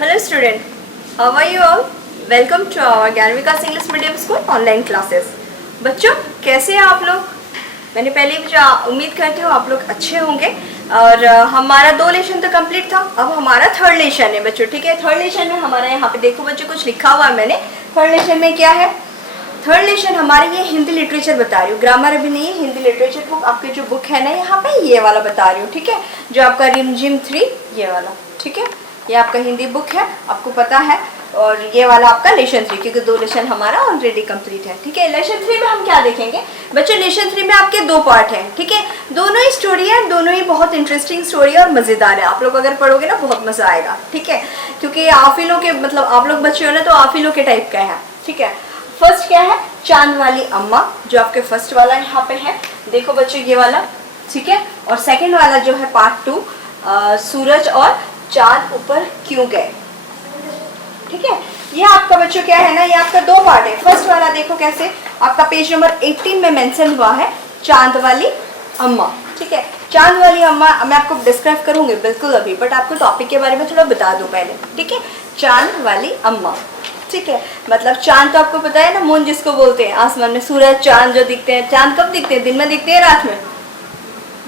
Hello student, how are you all? Welcome to our Gyan Vikas English medium school online classes. बच्चों कैसे हैं आप लोग? मैंने पहले भी उम्मीद करती हूँ आप लोग अच्छे होंगे। और हमारा 2 लेशन तो कंप्लीट था, अब हमारा 3rd लेशन है बच्चों। ठीक है, 3rd लेशन में हमारा यहाँ पे देखो बच्चों कुछ लिखा हुआ है मैंने। 3rd लेशन में क्या है? 3rd लेशन हमारे ये हिंदी लिटरेचर बता रही हूँ, ग्रामर अभी नहीं है। हिंदी लिटरेचर बुक आपकी जो बुक है ना यहाँ पे ये वाला बता रही हूँ। ठीक है, जो आपका रिमझिम 3 ये वाला। ठीक है, ये आपका हिंदी बुक है, आपको पता है। और ये वाला आपका लेशन 3, क्योंकि 2 लेशन हमारा ऑलरेडी कंप्लीट है। ठीक है, लेशन 3 में हम क्या देखेंगे बच्चों? लेशन 3 में आपके 2 पार्ट हैं। ठीक है, दोनों ही स्टोरी है, दोनों ही बहुत इंटरेस्टिंग स्टोरी है और मज़ेदार है। आप लोग अगर पढ़ोगे ना बहुत मज़ा आएगा। ठीक है, क्योंकि आफिलों के मतलब आप लोग बच्चे हो ना तो आफिलों के टाइप का है। ठीक है, फर्स्ट क्या है? चांद वाली अम्मा, जो आपके फर्स्ट वाला यहाँ पे है। देखो बच्चों ये वाला। ठीक है, और सेकेंड वाला जो है पार्ट 2, सूरज और चांद ऊपर क्यों गए। ठीक है, ये आपका बच्चों क्या है ना, ये आपका 2 पार्ट है। फर्स्ट वाला देखो कैसे, आपका पेज नंबर 18 में मेंशन हुआ है चांद वाली अम्मा। ठीक है, चांद वाली अम्मा मैं आपको डिस्क्राइब करूंगी बिल्कुल अभी, बट आपको टॉपिक के बारे में थोड़ा बता दूं पहले। ठीक है, चांद वाली अम्मा। ठीक है, मतलब चांद तो आपको पता है ना, मून जिसको बोलते हैं, आसमान में सूरज चांद जो दिखते हैं। चांद कब दिखते हैं? दिन में दिखते हैं, रात में?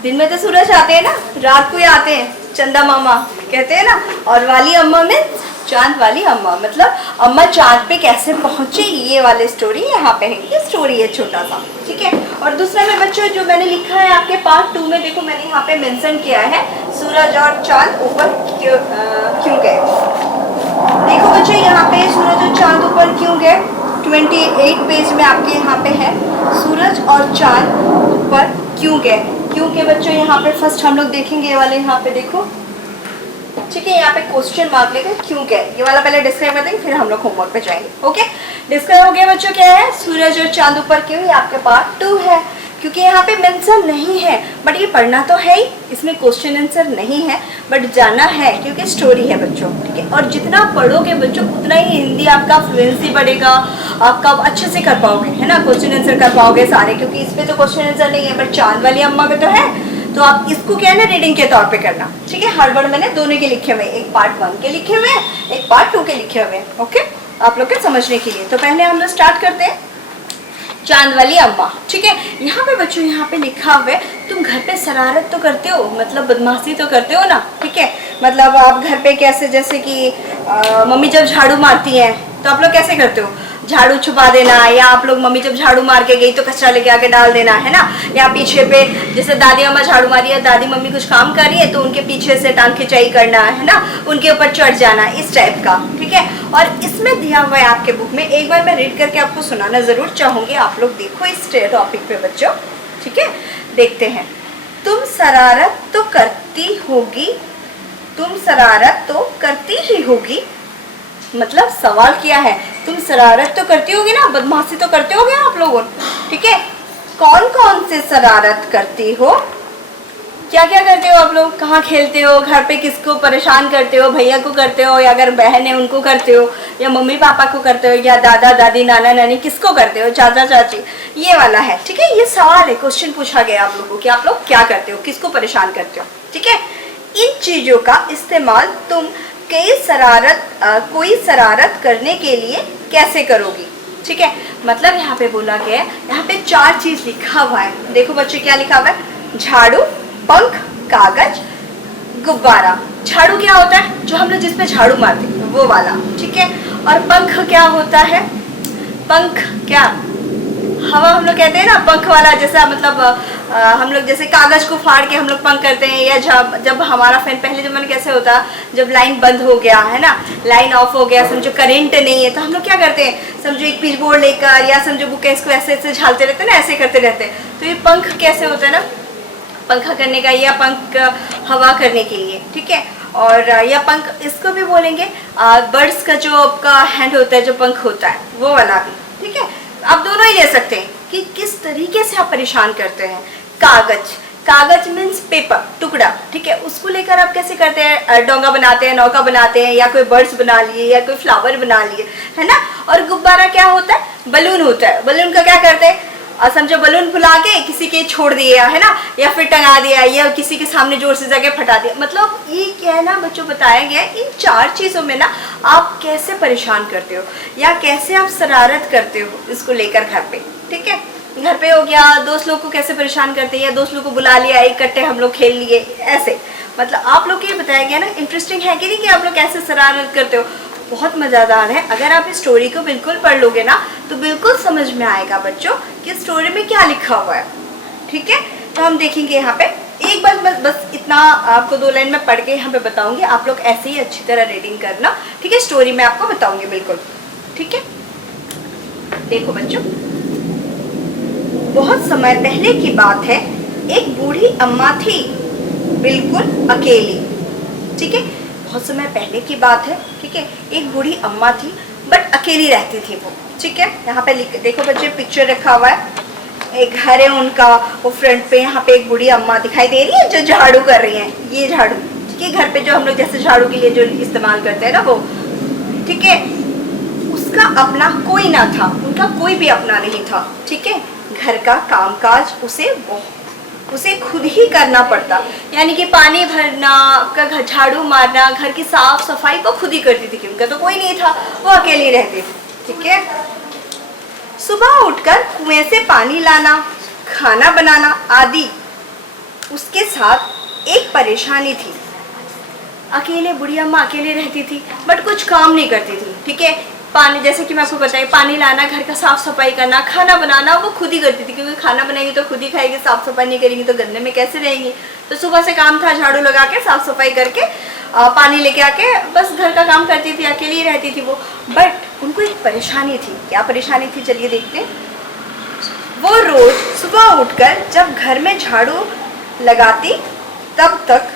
दिन में तो सूरज आते हैं ना, रात को ही आते हैं, चंदा मामा कहते हैं ना। और वाली अम्मा में चांद वाली अम्मा, मतलब अम्मा चांद पे कैसे पहुंचे, ये वाली स्टोरी यहाँ पे है। ये स्टोरी है छोटा सा। ठीक है, और दूसरा में बच्चों जो मैंने लिखा है आपके पार्ट 2 में, देखो मैंने यहाँ पे मेंशन किया है सूरज और चांद ऊपर क्यों गए। देखो बच्चों यहाँ पे सूरज और चांद ऊपर क्यों गए, 28 पेज में आपके यहाँ पे है सूरज और चांद ऊपर क्यों गए। क्योंकि बच्चों यहाँ पे फर्स्ट हम लोग देखेंगे ये वाले यहाँ पे देखो। ठीक है, यहाँ पे क्वेश्चन मार्क लेकर क्यों गए, ये वाला पहले डिस्क्राइब कर देंगे, फिर हम लोग होमवर्क पे जाएंगे। ओके, डिस्क्राइब हो गया बच्चों क्या है, सूरज और चांद ऊपर क्यों, ये आपके पार्ट 2 है। क्योंकि यहाँ पे मेंशन नहीं है, बट ये पढ़ना तो है ही, इसमें क्वेश्चन आंसर नहीं है, बट जाना है क्योंकि स्टोरी है बच्चों। ठीक है, और जितना पढ़ोगे बच्चों उतना ही हिंदी आपका फ्लुएंसी बढ़ेगा, आपका अच्छे से कर पाओगे, है ना, क्वेश्चन आंसर कर पाओगे सारे। क्योंकि इस पे तो क्वेश्चन आंसर नहीं है, बट चांद वाली अम्मा पे तो है, तो आप इसको क्या है ना रीडिंग के तौर पे करना। ठीक है, हर वर्ड मैंने दोनों के लिखे हुए, एक पार्ट 1 के लिखे हुए हैं, एक पार्ट 2 के लिखे हुए हैं। ओके, आप लोग के समझने के लिए। तो पहले हम लोग स्टार्ट करते हैं चांद वाली अम्मा। ठीक है, यहाँ पे बच्चों यहाँ पे लिखा हुआ है, तुम घर पे शरारत तो करते हो, मतलब बदमाशी तो करते हो ना। ठीक है, मतलब आप घर पे कैसे, जैसे कि मम्मी जब झाड़ू मारती हैं तो आप लोग कैसे करते हो, झाड़ू छुपा देना, या आप लोग मम्मी जब झाड़ू मार के गई तो कचरा लेके आके डाल देना, है ना। या पीछे पे जैसे दादी अम्मा झाड़ू मारी है, दादी मम्मी कुछ काम कर रही है तो उनके पीछे से टांग खिंचाई करना, है ना, उनके ऊपर चढ़ जाना, इस टाइप का। ठीक है, और इसमें दिया हुआ है आपके बुक में, एक बार मैं रीड करके आपको सुनाना जरूर चाहूंगी, आप लोग देखो इस टॉपिक पे बच्चों। ठीक है, देखते हैं। तुम शरारत तो करती होगी, तुम शरारत तो करती ही होगी, मतलब सवाल क्या है, तुम शरारत तो करती होगी ना, बदमाशी तो करते होगे आप लोगों। ठीक है, कौन कौन से शरारत करती हो, क्या क्या करते हो आप लोग, कहाँ खेलते हो, घर पे किसको परेशान करते हो, भैया को करते हो, या अगर बहन है उनको करते हो, या मम्मी पापा को करते हो, या दादा दादी नाना नानी किसको करते हो, चाचा चाची, ये वाला है। ठीक है, ये सवाल है, क्वेश्चन पूछा गया आप लोगों को कि आप लोग क्या करते हो, किसको परेशान करते हो। ठीक है, इन चीजों का इस्तेमाल तुम कोई शरारत करने के लिए कैसे करोगी। ठीक है, मतलब यहाँ पे बोला गया है, यहाँ पे 4 चीज लिखा हुआ है। देखो बच्चे क्या लिखा हुआ है, झाड़ू, पंख, कागज, गुब्बारा। झाड़ू क्या होता है, जो हम लोग जिसपे झाड़ू मारते हैं वो वाला। ठीक है, और पंख क्या होता है, पंख क्या, हवा हम लोग कहते हैं ना, पंख वाला, जैसा मतलब हम लोग जैसे कागज को फाड़ के हम लोग पंख करते हैं, या जब हमारा फैन पहले जमाने कैसे होता, जब लाइन बंद हो गया, है ना, लाइन ऑफ हो गया, समझो करंट नहीं है, तो हम लोग क्या करते हैं, समझो एक पिच बोर्ड लेकर, या समझो बुक इसको ऐसे ऐसे झालते रहते हैं ना, ऐसे करते रहते हैं। तो ये पंख कैसे होता है ना, पंखा करने का, या पंख हवा करने के लिए। ठीक है, और या पंख इसको भी बोलेंगे, बर्ड्स का जो आपका हैंड होता है, जो पंख होता है वो वाला भी। ठीक है, आप दोनों ही ले सकते हैं कि किस तरीके से आप परेशान करते हैं। कागज, कागज मीन्स पेपर, टुकड़ा। ठीक है, उसको लेकर आप कैसे करते हैं, डोंगा बनाते हैं, नौका बनाते हैं, या कोई बर्ड्स बना लिए, या कोई फ्लावर बना लिए, है ना। और गुब्बारा क्या होता है, बलून होता है, बलून का क्या करते हैं, समझो बलून फुला के किसी के छोड़ दिया है ना, या फिर टंगा दिया, या किसी के सामने जोर से जाके फटा दिया। मतलब ये क्या है ना बच्चों, बताया गया है इन 4 चीज़ों में ना आप कैसे परेशान करते हो या कैसे आप शरारत करते हो इसको लेकर घर पे। ठीक है, घर पे हो गया, दोस्त लोग को कैसे परेशान करते हैं, या दोस्त लोग को बुला लिया, इकट्ठे हम लोग खेल लिए, ऐसे। मतलब आप लोग को ये बताया गया ना, इंटरेस्टिंग है कि नहीं कि आप लोग कैसे शरारत करते हो। बहुत मज़ेदार है। अगर आप इस स्टोरी को बिल्कुल पढ़ लोगे ना तो बिल्कुल समझ में आएगा बच्चों कि स्टोरी में क्या लिखा हुआ है। ठीक है, तो हम देखेंगे यहाँ पे एक बार बस इतना आपको 2 लाइन में पढ़ के यहाँ पे बताऊंगी, आप लोग ऐसे ही अच्छी तरह रीडिंग करना। ठीक है, स्टोरी में आपको बताऊंगी बिल्कुल। ठीक है, देखो बच्चों, बहुत समय पहले की बात है, एक बूढ़ी अम्मा थी, बिल्कुल अकेली। ठीक है, बहुत समय पहले की बात है। ठीक है, एक बूढ़ी अम्मा थी बट अकेली रहती थी वो। ठीक है, यहाँ पे देखो बच्चे पिक्चर रखा हुआ है, एक घर है उनका, वो फ्रंट पे यहाँ पे एक बूढ़ी अम्मा दिखाई दे रही है जो झाड़ू कर रही हैं। ये झाड़ू, ठीक है, घर पे जो हम लोग जैसे झाड़ू के लिए जो इस्तेमाल करते हैं ना वो। ठीक है, उसका अपना कोई ना था, उनका कोई भी अपना नहीं था। ठीक है, घर का कामकाज उसे खुद ही करना पड़ता, यानी कि पानी भरना, का झाड़ू मारना, घर की साफ सफाई को खुद ही करती थी, उनका तो कोई नहीं था, वो अकेली रहती थी। ठीक है, सुबह उठकर कुएं से पानी लाना, खाना बनाना आदि। उसके साथ एक परेशानी थी, अकेले बुढ़ी अम्मा अकेले रहती थी बट कुछ काम नहीं करती थी। ठीक है, पानी, जैसे कि मैं आपको बताई, पानी लाना, घर का साफ सफाई करना, खाना बनाना वो खुद ही करती थी, क्योंकि खाना बनाएगी तो खुद ही खाएगी, साफ सफाई नहीं करेंगी तो गंदे में कैसे रहेंगी। तो सुबह से काम था, झाड़ू लगा के साफ सफाई करके पानी लेके आके बस घर का काम करती थी, अकेली ही रहती थी वो। बट उनको एक परेशानी थी। क्या परेशानी थी, चलिए देखते हैं। वो रोज सुबह उठकर जब घर में झाड़ू लगाती तब तक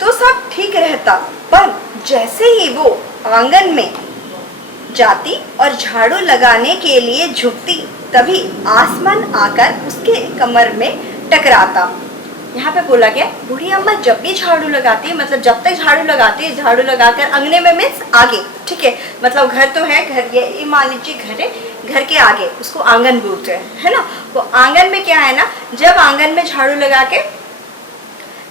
तो सब ठीक रहता, पर जैसे ही वो आंगन में जाती और झाड़ू लगाने के लिए झुकती तभी आसमान आकर उसके कमर में टकराता। यहाँ पे बोला गया बूढ़ी अम्मा जब भी झाड़ू लगाती है, मतलब जब तक झाड़ू लगाती है, झाड़ू लगाकर अंगने में मीन्स आगे। ठीक है, मतलब घर तो है, घर ये मान लीजिए घर है, घर के आगे उसको आंगन बोलते हैं, है ना। वो आंगन में क्या है ना, जब आंगन में झाड़ू लगा के,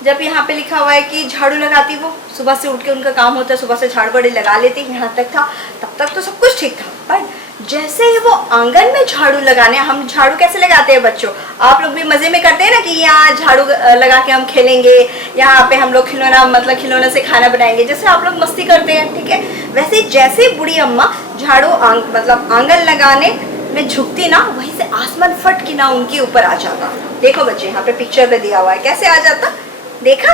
जब यहाँ पे लिखा हुआ है कि झाड़ू लगाती, वो सुबह से उठ के उनका काम होता है, सुबह से झाड़ू बड़े लगा लेती, यहाँ तक था, तब तक तो सब कुछ ठीक था। पर जैसे ही वो आंगन में झाड़ू लगाने, हम झाड़ू कैसे लगाते हैं बच्चों, आप लोग भी मजे में करते हैं ना कि यहाँ झाड़ू लगा के हम खेलेंगे, यहाँ पे हम लोग खिलौना, मतलब खिलौने से खाना बनाएंगे, जैसे आप लोग मस्ती करते हैं। ठीक है, वैसे जैसे बूढ़ी अम्मा झाड़ू मतलब आंगन लगाने में झुकती ना, वहीं से आसमान फट के ना उनके ऊपर आ जाता। देखो बच्चे, यहाँ पे पिक्चर पे दिया हुआ है कैसे आ जाता, देखा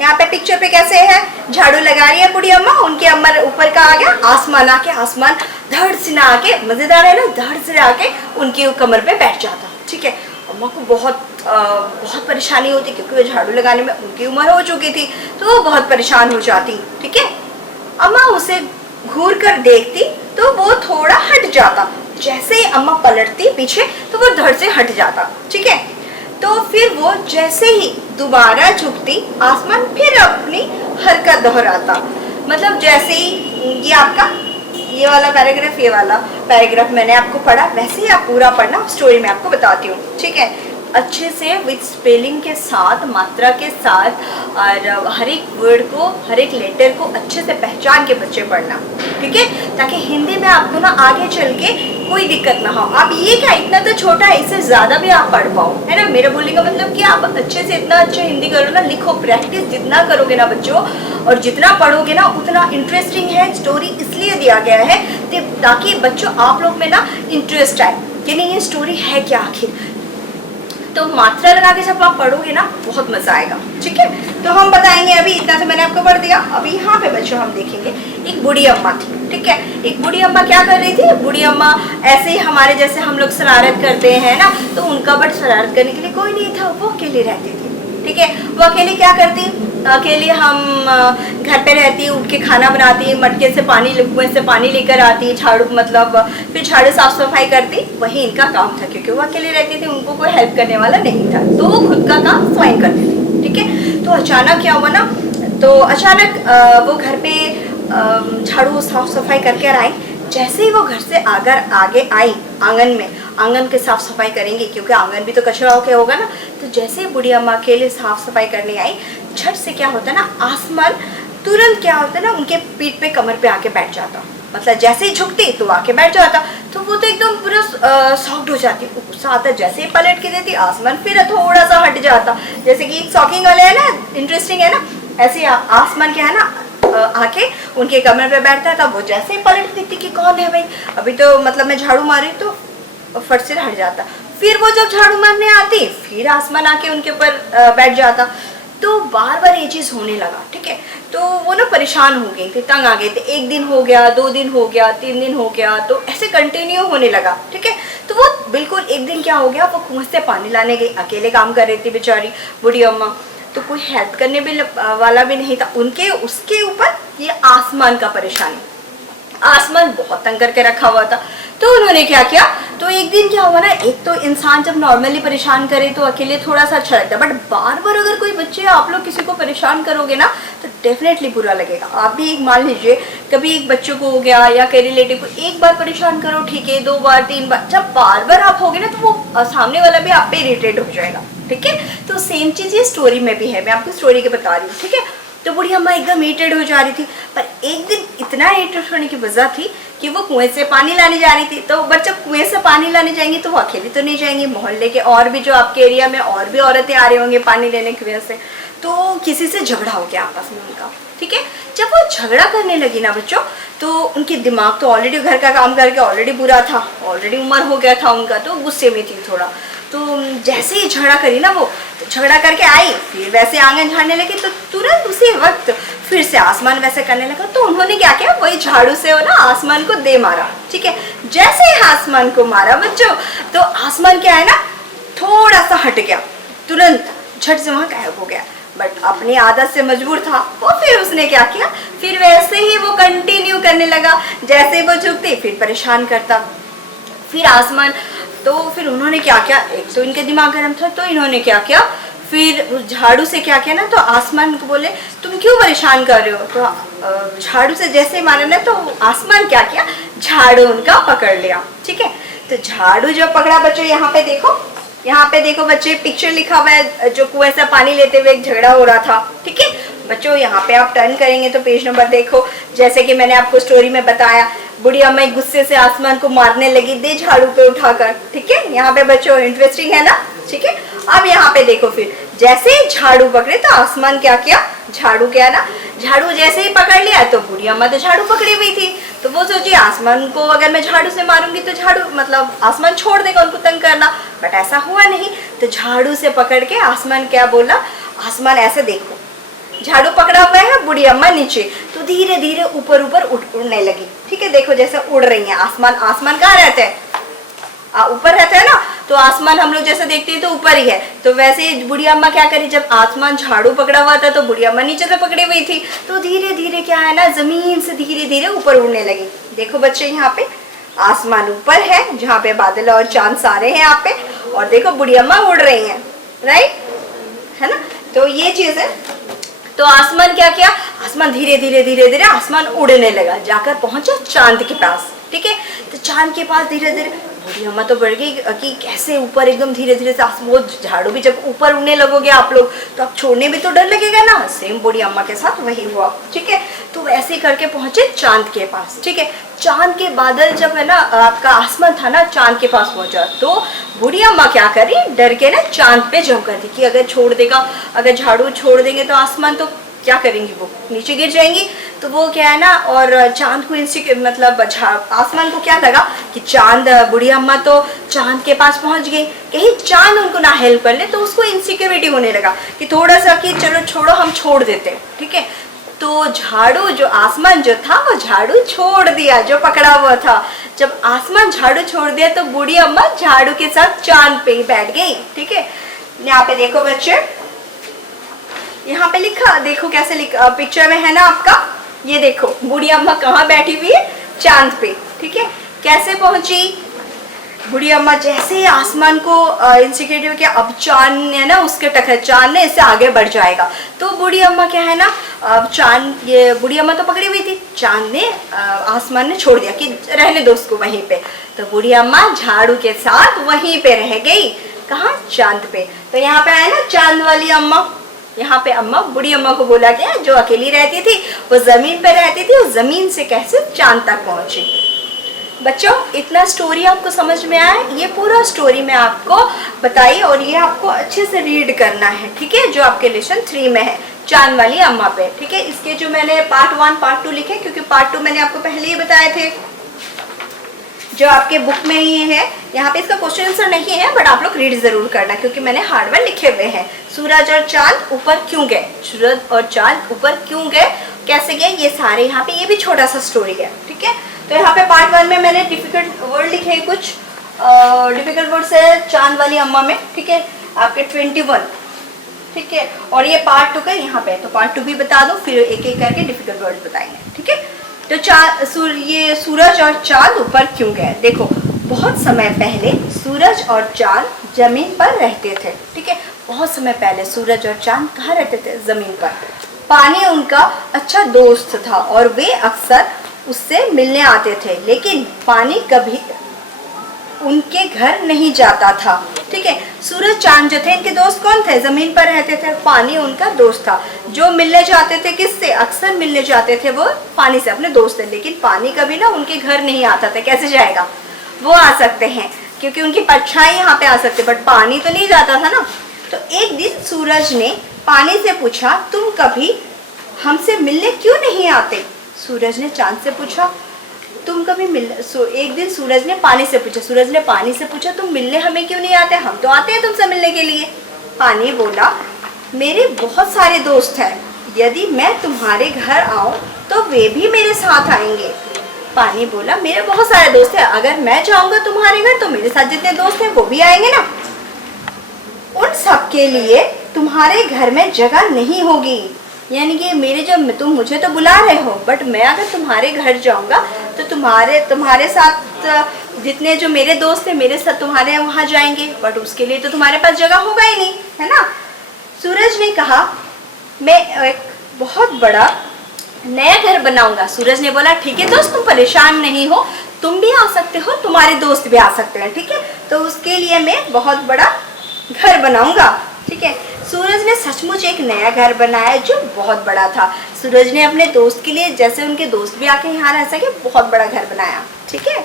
यहाँ पे पिक्चर पे कैसे है, झाड़ू लगा रही है बूढ़ी अम्मा, उनके अम्मा ऊपर का आ गया, आसमान आके, आसमान धड़ से ना आके, मजेदार है ना, धड़ से आके उनके कमर पे बैठ जाता। ठीक है, अम्मा को बहुत परेशानी होती, क्योंकि वो झाड़ू लगाने में उनकी उम्र हो चुकी थी, तो वो बहुत परेशान हो जाती। ठीक है, अम्मा उसे घूर कर देखती तो वो थोड़ा हट जाता, जैसे ही अम्मा पलटती पीछे तो वो धड़ से हट जाता। ठीक है, तो फिर वो जैसे ही दोबारा झुकती, आसमान फिर अपनी हरकत दोहराता। मतलब जैसे ही ये आपका ये वाला पैराग्राफ, ये वाला पैराग्राफ मैंने आपको पढ़ा, वैसे ही आप पूरा पढ़ना, स्टोरी में आपको बताती हूँ। ठीक है, अच्छे से विद स्पेलिंग के साथ, मात्रा के साथ, और हर एक वर्ड को, हर एक लेटर को अच्छे से पहचान के बच्चे पढ़ना। ठीक है, ताकि हिंदी में आपको ना आगे चल के कोई दिक्कत ना हो। आप ये क्या, इतना तो छोटा है, इससे ज़्यादा भी आप पढ़ पाओ, है ना। मेरा बोलने का मतलब कि आप अच्छे से इतना अच्छा हिंदी करो ना, लिखो, प्रैक्टिस जितना करोगे ना बच्चों, और जितना पढ़ोगे ना उतना इंटरेस्टिंग है। स्टोरी इसलिए दिया गया है ताकि बच्चों आप लोग में ना इंटरेस्ट आए कि नहीं ये स्टोरी है क्या आखिर। तो मात्रा लगा के जब आप पढ़ोगे ना बहुत मजा आएगा। ठीक है, तो हम बताएंगे, अभी इतना तो मैंने आपको पढ़ दिया। अभी यहाँ पे बच्चों हम देखेंगे, एक बूढ़ी अम्मा थी। ठीक है, एक बूढ़ी अम्मा क्या कर रही थी, बूढ़ी अम्मा ऐसे ही हमारे जैसे हम लोग शरारत करते हैं ना, तो उनका बट शरारत करने के लिए कोई नहीं था, वो अकेली रहती थी। ठीक है, वो अकेली क्या करती, अकेले हम घर पे रहती, उठ के खाना बनाती, मटके से पानी, कुएं से पानी लेकर आती, झाड़ू मतलब फिर झाड़ू साफ सफाई करती, वही इनका काम था, क्योंकि वो अकेले रहती थी, उनको कोई हेल्प करने वाला नहीं था, तो वो खुद का काम स्वयं करती थी। ठीक है, तो अचानक क्या हुआ ना, तो अचानक वो घर पे झाड़ू साफ सफाई करके आई, जैसे ही वो घर से अगर आगे आई आंगन में, आंगन के साफ सफाई करेंगी क्योंकि आंगन भी तो कचरा होके होगा ना। तो जैसे ही बूढ़ी अम्मा अकेले साफ सफाई करने आई, झट से क्या होता है ना, आसमान तुरंत क्या होता है ना, उनके पीठ पे कमर पे आके बैठ जाता। मतलब जैसे ही झुकती तो आके बैठ जाता। तो वो तो एकदम पूरा शॉक्ड हो जाती, गुस्सा आता। जैसे ही पलट के देती, आसमान फिर थोड़ा सा हट जाता। जैसे कि शॉकिंग वाले है ना, इंटरेस्टिंग है ना, ऐसे आसमान क्या है ना आके उनके कमर पे बैठता था। वो जैसे ही पलट देखती कि कौन है भाई, अभी तो मतलब मैं झाड़ू मारी, तो फट से हट जाता। फिर वो जब झाड़ू मारने आती, फिर आसमान आके उनके ऊपर बैठ जाता। तो बार बार ये चीज़ होने लगा, ठीक है। तो वो ना परेशान हो गई थी, तंग आ गए थे। 1 दिन हो गया, 2 दिन हो गया, 3 दिन हो गया, तो ऐसे कंटिन्यू होने लगा, ठीक है। तो वो बिल्कुल एक दिन क्या हो गया, वो कुएं से पानी लाने गई, अकेले काम कर रही थी बेचारी बूढ़ी अम्मा। तो कोई हेल्प करने भी वाला भी नहीं था उनके। उसके ऊपर ये आसमान का परेशानी, आसमान बहुत तंग करके रखा हुआ था। तो उन्होंने क्या किया, तो एक दिन क्या हुआ ना, एक तो इंसान जब नॉर्मली परेशान करे तो अकेले थोड़ा सा अच्छा लगता है, बट बार बार अगर कोई बच्चे आप लोग किसी को परेशान करोगे ना तो डेफिनेटली बुरा लगेगा। आप भी एक मान लीजिए, कभी एक बच्चों को हो गया या कई रिलेटिव को एक बार परेशान करो, ठीक है, 2 बार 3 बार, जब बार बार आप होगे ना तो वो सामने वाला भी आप पे इरिटेट हो जाएगा, ठीक है। तो सेम चीज़ ये स्टोरी में भी है, मैं आपको स्टोरी के बता रही हूँ, ठीक है। तो बूढ़ी अम्मा एकदम इरिटेट हो जा रही थी, पर एक दिन इतना इरिटेट होने की वजह थी कि वो कुएं से पानी लाने जा रही थी। तो बट जब कुएं से पानी लाने जाएंगी तो वो अकेली तो नहीं जाएंगी, मोहल्ले के और भी जो आपके एरिया में और भी औरतें आ रही होंगी पानी लेने कुएं से। तो किसी से झगड़ा हो गया आपस में उनका, ठीक है। जब वो झगड़ा करने लगी ना बच्चों, तो उनकी दिमाग तो ऑलरेडी घर का काम करके ऑलरेडी बुरा था, ऑलरेडी उम्र हो गया था उनका, तो गुस्से में थी थोड़ा। तो जैसे ही झगड़ा करी ना, वो झगड़ा करके आई, फिर वैसे आंगन झाड़ने लगी, तो तुरंत उसी वक्त फिर से आसमान वैसे करने लगा। तो उन्होंने क्या किया, वही झाड़ू से वो ना आसमान को दे मारा, ठीक है। जैसे ही आसमान को मारा बच्चों, तो आसमान क्या है ना, थोड़ा सा हट गया, तुरंत झट से वहाँ गायब हो गया। बट अपनी आदत से मजबूर था वो, फिर उसने क्या किया, फिर वैसे ही वो कंटिन्यू करने लगा। जैसे वो झुकती फिर परेशान करता, फिर आसमान। तो फिर उन्होंने क्या किया, एक तो इनके दिमाग गर्म था, तो इन्होंने क्या किया, फिर झाड़ू से क्या किया ना, तो आसमान को बोले तुम क्यों परेशान कर रहे हो। तो झाड़ू से जैसे ही मारा ना, तो आसमान क्या किया, झाड़ू उनका पकड़ लिया, ठीक है। तो झाड़ू जो पकड़ा बच्चों, यहाँ पे देखो, यहाँ पे देखो बच्चे, पिक्चर लिखा हुआ है, जो कुएं से पानी लेते हुए एक झगड़ा हो रहा था, ठीक है बच्चों। यहाँ पे आप टर्न करेंगे तो पेज नंबर देखो, जैसे कि मैंने आपको स्टोरी में बताया, बूढ़ी अम्मा गुस्से से आसमान को मारने लगी, दे झाड़ू पे उठाकर, ठीक है। यहाँ पे बच्चों इंटरेस्टिंग है ना, ठीक है। अब यहाँ पे देखो, फिर जैसे ही झाड़ू पकड़े तो आसमान क्या किया, झाड़ू क्या ना, झाड़ू जैसे ही पकड़ लिया, तो बूढ़ी अम्मा तो झाड़ू पकड़ी हुई थी। तो वो सोची आसमान को अगर मैं झाड़ू से मारूंगी तो झाड़ू मतलब आसमान छोड़ देगा उनको तंग करना, बट ऐसा हुआ नहीं। तो झाड़ू से पकड़ के आसमान क्या बोला, आसमान ऐसे देखो, झाड़ू पकड़ा हुआ है, बूढ़ी अम्मा नीचे, तो धीरे धीरे ऊपर ऊपर उड़ने लगी, ठीक है। देखो जैसे उड़ रही है। आसमान, आसमान कहाँ रहता है, ऊपर रहता है ना, तो आसमान हम लोग जैसे देखते हैं तो ऊपर ही है। तो वैसे बूढ़ी अम्मा क्या करी, जब आसमान झाड़ू पकड़ा हुआ था तो बूढ़ी अम्मा नीचे से पकड़ी हुई थी, तो धीरे धीरे क्या है ना, जमीन से धीरे धीरे ऊपर उड़ने लगी। देखो बच्चे, यहाँ पे आसमान ऊपर है, जहाँ पे बादल और चांद सारे हैं यहाँ पे, और देखो बूढ़ी अम्मा उड़ रही है, राइट, है ना। तो ये चीज है। तो आसमान क्या किया, आसमान धीरे धीरे धीरे धीरे आसमान उड़ने लगा, जाकर पहुंचा चांद के पास, ठीक है। तो चांद के पास धीरे धीरे बूढ़ी अम्मा तो बढ़ गई कि कैसे ऊपर एकदम धीरे धीरे से वो झाड़ू भी जब ऊपर उड़ने लगोगे आप लोग तो आप छोड़ने भी तो डर लगेगा ना। सेम बूढ़ी अम्मा के साथ वही हुआ, ठीक है। तो वैसे ही करके पहुंचे चांद के पास, ठीक है। चांद के बादल जब है ना, आपका आसमान था ना, चांद के पास पहुंचा, तो बूढ़ी अम्मा क्या करी, डर के ना चांद पे जंप कर दी कि अगर छोड़ देगा, अगर झाड़ू छोड़ देंगे तो आसमान तो क्या करेंगी, वो नीचे गिर जाएंगी। तो वो क्या है ना, और चांद को मतलब आसमान को क्या लगा कि चांद, बूढ़ी अम्मा तो चांद के पास पहुंच गई, कहीं चांद उनको ना हेल्प कर ले, तो उसको इनसिक्योरिटी होने लगा कि थोड़ा सा कि चलो छोड़ो हम छोड़ देते हैं, ठीक है। तो झाड़ू जो आसमान जो था वो झाड़ू छोड़ दिया जो पकड़ा हुआ था। जब आसमान झाड़ू छोड़ दिया तो बूढ़ी अम्मा झाड़ू के साथ चांद पे ही बैठ गई, ठीक है। यहाँ पे देखो बच्चे, यहाँ पे लिखा देखो कैसे लिखा, पिक्चर में है ना आपका, ये देखो बूढ़ी अम्मा कहाँ बैठी हुई है, चांद पे, ठीक है। कैसे पहुंची बूढ़ी अम्मा, जैसे ही आसमान को इनसिक्योरिटी किया, अब चांद है ना उसके टक्कर, चांद ने इससे आगे बढ़ जाएगा। तो बूढ़ी अम्मा क्या है ना, चांद, ये बूढ़ी अम्मा तो पकड़ी हुई थी, चांद ने आसमान ने छोड़ दिया कि रहने दो उसको वहीं पे। तो बूढ़ी अम्मा झाड़ू के साथ वहीं पे रह गई। कहाँ? चांद पे। तो यहाँ पे आए ना चांद वाली अम्मा। यहाँ पे अम्मा बूढ़ी अम्मा को बोला गया जो अकेली रहती थी, वो जमीन पे रहती थी, वो जमीन से कैसे चांद तक पहुंची। बच्चों इतना स्टोरी आपको समझ में आया? ये पूरा स्टोरी मैं आपको बताई और ये आपको अच्छे से रीड करना है, ठीक है, जो आपके लेसन 3 में है, चांद वाली अम्मा पे, ठीक है। इसके जो मैंने पार्ट 1 पार्ट 2 लिखे, क्योंकि पार्ट 2 मैंने आपको पहले ही बताए थे, जो आपके बुक में ही है। यहाँ पे इसका क्वेश्चन आंसर नहीं है, बट आप लोग रीड जरूर करना, क्योंकि मैंने हार्डवेयर लिखे हुए हैं। सूरज और चांद ऊपर क्यों गए, सूरज और चांद ऊपर क्यों गए, कैसे गए, ये सारे यहाँ पे, ये भी छोटा सा स्टोरी है, ठीक है। तो यहाँ पे पार्ट 1 में मैंने डिफिकल्ट वर्ड लिखे हैं, कुछ डिफिकल्ट वर्ड्स है चांद वाली अम्मा में, ठीक है, आपके 21, ठीक है। और ये पार्ट 2 का यहाँ पे, तो पार्ट 2 भी बता दो, फिर एक एक करके डिफिकल्ट वर्ड बताएंगे, ठीक है। तो ये सूरज और चांद ऊपर क्यों गए? देखो, बहुत समय पहले सूरज और चांद जमीन पर रहते थे, ठीक है। बहुत समय पहले सूरज और चांद कहाँ रहते थे? जमीन पर। पानी उनका अच्छा दोस्त था और वे अक्सर उससे मिलने आते थे, लेकिन पानी कभी उनके घर नहीं जाता था, ठीक है। सूरज चांद जो थे, इनके दोस्त कौन थे? जमीन पर रहते थे, पानी उनका दोस्त था। जो मिलने जाते थे किससे? अक्सर मिलने जाते थे वो पानी से, अपने दोस्त से, लेकिन पानी कभी ना उनके घर नहीं आता था। कैसे जाएगा? वो आ सकते हैं क्योंकि उनकी परछाई यहाँ पे आ सकते, बट पानी तो नहीं जाता था ना। तो एक दिन सूरज ने पानी से पूछा, तुम कभी हमसे मिलने क्यों नहीं आते? सूरज ने चांद से पूछा, तुम कभी एक दिन सूरज ने पानी से पूछा, सूरज ने पानी से पूछा, तुम मिलने हमें क्यों नहीं आते? हम तो आते हैं तुमसे मिलने के लिए। पानी बोला, मेरे बहुत सारे दोस्त हैं, यदि मैं तुम्हारे घर आऊं तो वे भी मेरे साथ आएंगे। पानी बोला, मेरे बहुत सारे दोस्त हैं, अगर मैं जाऊंगा तुम्हारे घर तो मेरे साथ जितने दोस्त हैं वो भी आएंगे ना। उन सबके लिए तुम्हारे घर में जगह नहीं होगी, यानी कि मेरे जब तुम मुझे तो बुला रहे हो, बट मैं अगर तुम्हारे घर जाऊंगा तो तुम्हारे साथ जितने जो मेरे दोस्त हैं मेरे साथ तुम्हारे वहाँ जाएंगे, बट उसके लिए तो तुम्हारे पास जगह होगा ही नहीं, है ना। सूरज ने कहा, मैं एक बहुत बड़ा नया घर बनाऊंगा। सूरज ने बोला, ठीक है दोस्त, तुम परेशान नहीं हो, तुम भी आ सकते हो, तुम्हारे दोस्त भी आ सकते हैं, ठीक है। तो उसके लिए मैं बहुत बड़ा घर बनाऊंगा, ठीक है। सूरज ने सचमुच एक नया घर बनाया जो बहुत बड़ा था। सूरज ने अपने दोस्त के लिए, जैसे उनके दोस्त भी आके यहाँ रह सके, बहुत बड़ा घर बनाया, ठीक है।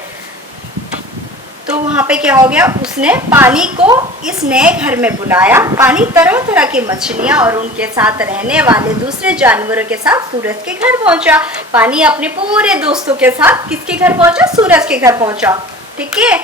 तो वहाँ पे क्या हो गया, उसने पानी को इस नए घर में बुलाया। पानी तरह तरह की मछलियाँ और उनके साथ रहने वाले दूसरे जानवरों के साथ सूरज के घर पहुँचा। पानी अपने पूरे दोस्तों के साथ किसके घर पहुँचा? सूरज के घर पहुँचा, ठीक है।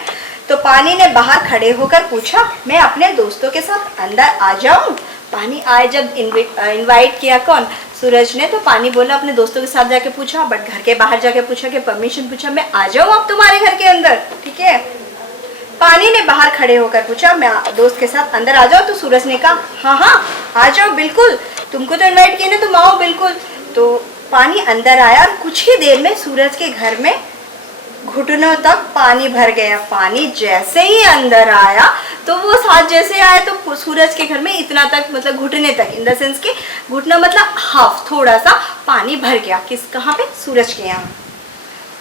तो पानी ने बाहर खड़े होकर पूछा, मैं अपने दोस्तों के साथ अंदर आ जाऊं? पानी आए जब इनवाइट किया कौन? सूरज ने। तो पानी बोला, अपने दोस्तों के साथ जाके पूछा, बट घर के बाहर जाके पूछा कि परमिशन पूछा, मैं आ जाऊं अब तुम्हारे घर के अंदर, ठीक है। पानी ने बाहर खड़े होकर पूछा, मैं दोस्त के साथ अंदर आ जाऊं? तो सूरज ने कहा, हाँ हाँ आ जाओ, बिल्कुल, तुमको तो इन्वाइट किया ना, तुम आओ बिल्कुल। तो पानी अंदर आया और कुछ ही देर में सूरज के घर में घुटनों तक पानी भर गया। पानी जैसे ही अंदर आया तो वो साथ जैसे आया तो सूरज के घर में इतना तक, मतलब घुटने तक, इन द सेंस के घुटना मतलब हाफ, थोड़ा सा पानी भर गया। किस, कहाँ पे? सूरज के यहाँ,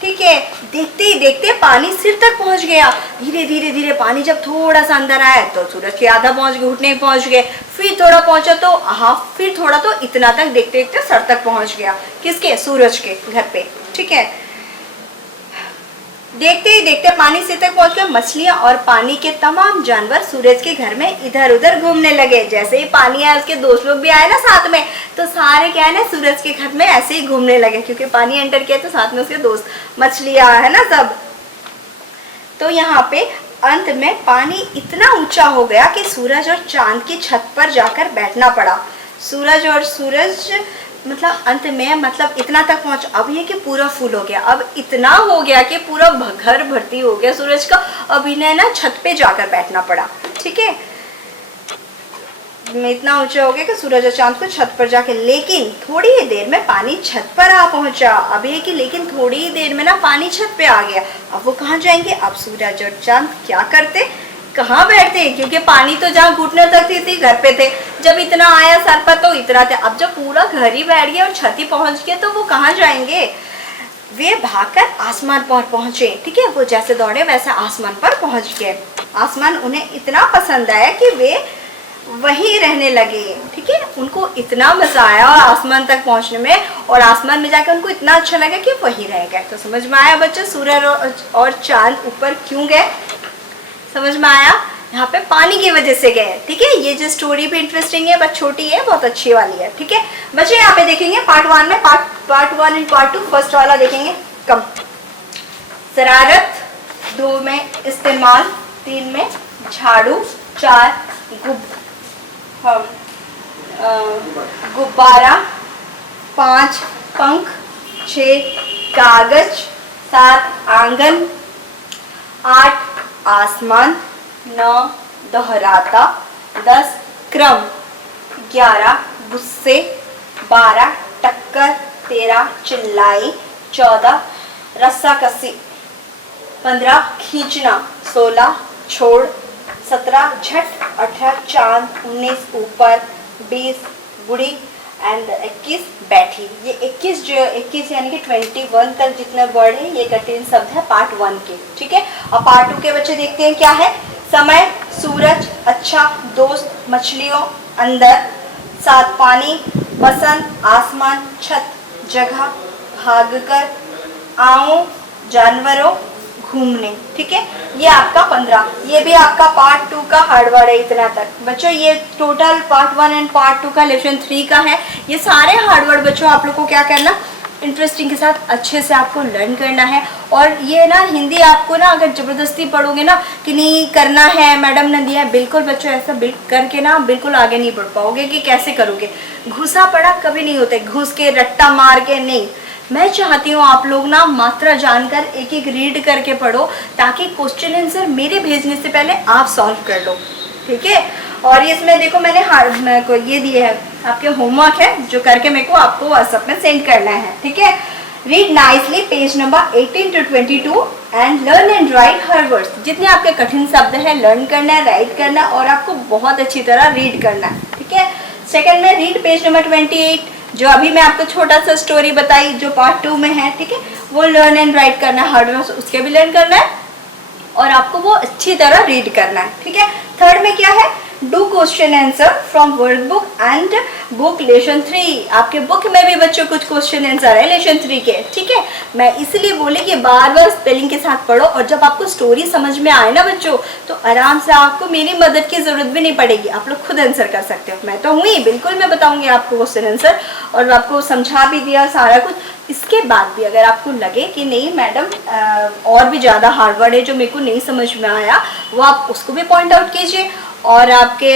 ठीक है। देखते ही देखते पानी सिर तक पहुंच गया। धीरे धीरे धीरे पानी जब थोड़ा सा अंदर आया तो सूरज के आधा पहुंच गए, घुटने पहुंच गए, फिर थोड़ा पहुंचा तो हाफ, फिर थोड़ा, तो इतना तक देखते देखते सर तक पहुंच गया। किसके? सूरज के घर पे, ठीक है। देखते ही देखते पानी सिर तक पहुंच गया। मछलियां और पानी के तमाम जानवर सूरज के घर में इधर उधर घूमने लगे। जैसे ही पानी आया, उसके दोस्त लोग भी आए ना साथ में, तो सारे क्या है ना, सूरज के घर में ऐसे ही घूमने लगे, क्योंकि पानी एंटर किया तो साथ में उसके दोस्त, मछलियां, है ना, सब। तो यहाँ पे अंत में पानी इतना ऊंचा हो गया कि सूरज और चांद की छत पर जाकर बैठना पड़ा। सूरज मतलब अंत में, मतलब इतना तक पहुंच, अब ये कि पूरा फुल हो गया, अब इतना हो गया कि पूरा घर भर्ती हो गया सूरज का। अब इन्हें ना छत पे जाकर बैठना पड़ा, ठीक है। इतना ऊंचा हो गया कि सूरज और चांद को छत पर जाके, लेकिन थोड़ी ही देर में पानी छत पर आ पहुंचा। अब ये कि लेकिन थोड़ी ही देर में ना पानी छत पे आ गया। अब वो कहाँ जाएंगे? अब सूरज और चांद क्या करते, कहाँ बैठते? क्योंकि पानी तो जहाँ घुटने तक थी घर पे थे, जब इतना आया सर पर तो इतना थे। अब जब पूरा घर ही बैठ गया और छत ही पहुंच गया तो वो कहाँ जाएंगे? वे भागकर आसमान पर पहुंचे। ठीक है, वो जैसे दौड़े वैसे आसमान पर पहुंच गए। आसमान उन्हें इतना पसंद आया कि वे वहीं रहने लगे। ठीक है, उनको इतना मजा आया और आसमान तक पहुंचने में, और आसमान में जाकर उनको इतना अच्छा लगा कि वहीं रह गए। तो समझ में आया बच्चों, सूरज और चांद ऊपर क्यों गए? समझ में आया? यहाँ पे पानी की वजह से गए। ठीक है, ये जो स्टोरी भी इंटरेस्टिंग है बट छोटी है, बहुत अच्छी वाली है। ठीक है बच्चे, यहाँ पे देखेंगे पार्ट 1 में, पार्ट 1 एंड पार्ट 2। फर्स्ट वाला देखेंगे कम शरारत, 2 में इस्तेमाल, 3 में झाड़ू, 4 गुब्बारा, 5 पंख, 6 कागज, 7 आंगन, 8 आसमान, 9 दोहराता, 10 क्रम, 11 गुस्से, 12 टक्कर, 13 चिल्लाई, 14 रस्साकसी, 15 खींचना, 16 छोड़, 17 झट, 18 चांद, 19 ऊपर, 20 बुढ़ी एंड 21 बैठी। ये 21 यानी कि 21 तक जितने वर्ड है ये कठिन शब्द है पार्ट 1 के। ठीक है, और पार्ट 2 के बच्चे देखते हैं क्या है। समय, सूरज, अच्छा, दोस्त, मछलियों, अंदर, 7 पानी, पसंद, आसमान, छत, जगह, भागकर, आओ, जानवरों, घूमने। ठीक है, ये आपका 15, ये भी आपका पार्ट 2 का हार्ड वर्ड है इतना तक बच्चों। ये टोटल पार्ट 1 एंड पार्ट 2 का लेसन 3 का है। ये सारे हार्ड वर्ड बच्चों आप लोग को क्या करना, इंटरेस्टिंग के साथ अच्छे से आपको लर्न करना है। और ये ना हिंदी आपको ना अगर ज़बरदस्ती पढ़ोगे ना कि नहीं करना है मैडम ने दिया है, बिल्कुल बच्चों ऐसा करके ना बिल्कुल आगे नहीं बढ़ पाओगे कि कैसे करोगे। घुसा पड़ा कभी नहीं होता, घुस के रट्टा मार के नहीं। मैं चाहती हूँ आप लोग ना मात्रा जानकर एक एक रीड करके पढ़ो, ताकि क्वेश्चन आंसर मेरे भेजने से पहले आप सॉल्व कर लो। ठीक है, और इसमें देखो मैंने ये दिए है आपके होमवर्क है जो करके मेरे को आपको व्हाट्सएप में सेंड करना है। ठीक है, read nicely page number 18 to 22 and learn and right her words. जितने आपके कठिन शब्द है लर्न करना है, राइट करना है और आपको बहुत अच्छी तरह रीड करना है। ठीक है, सेकंड में रीड पेज नंबर 28, जो अभी मैं आपको छोटा सा स्टोरी बताई जो पार्ट 2 में है। ठीक है, वो लर्न एंड राइट करना है, हर वर्ड्स उसके भी लर्न करना है और आपको वो अच्छी तरह रीड करना है। ठीक है, थर्ड में क्या है, do question answer from word book and book lesson 3। आपके बुक में भी बच्चों कुछ क्वेश्चन आंसर है लेसन 3 के। ठीक है, मैं इसलिए बोली कि बार बार स्पेलिंग के साथ पढ़ो, और जब आपको स्टोरी समझ में आए ना बच्चों तो आराम से आपको मेरी मदद की जरूरत भी नहीं पड़ेगी, आप लोग खुद आंसर कर सकते हो। मैं तो हुई बिल्कुल, मैं बताऊंगी आपको क्वेश्चन आंसर और आपको समझा भी दिया सारा कुछ। इसके बाद भी अगर आपको लगे कि नहीं मैडम और भी ज़्यादा हार्ड वर्ड है जो मेरे को नहीं समझ में आया, वो आप उसको भी पॉइंट आउट कीजिए, और आपके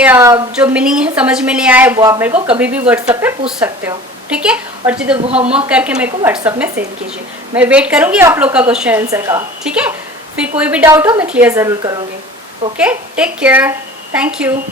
जो मीनिंग है समझ में नहीं आए वो आप मेरे को कभी भी व्हाट्सएप पे पूछ सकते हो। ठीक है, और जिधर वो होमवर्क करके मेरे को व्हाट्सएप में सेंड कीजिए, मैं वेट करूंगी आप लोग का क्वेश्चन आंसर का। ठीक है, फिर कोई भी डाउट हो मैं क्लियर ज़रूर करूँगी। Okay, take care, thank you.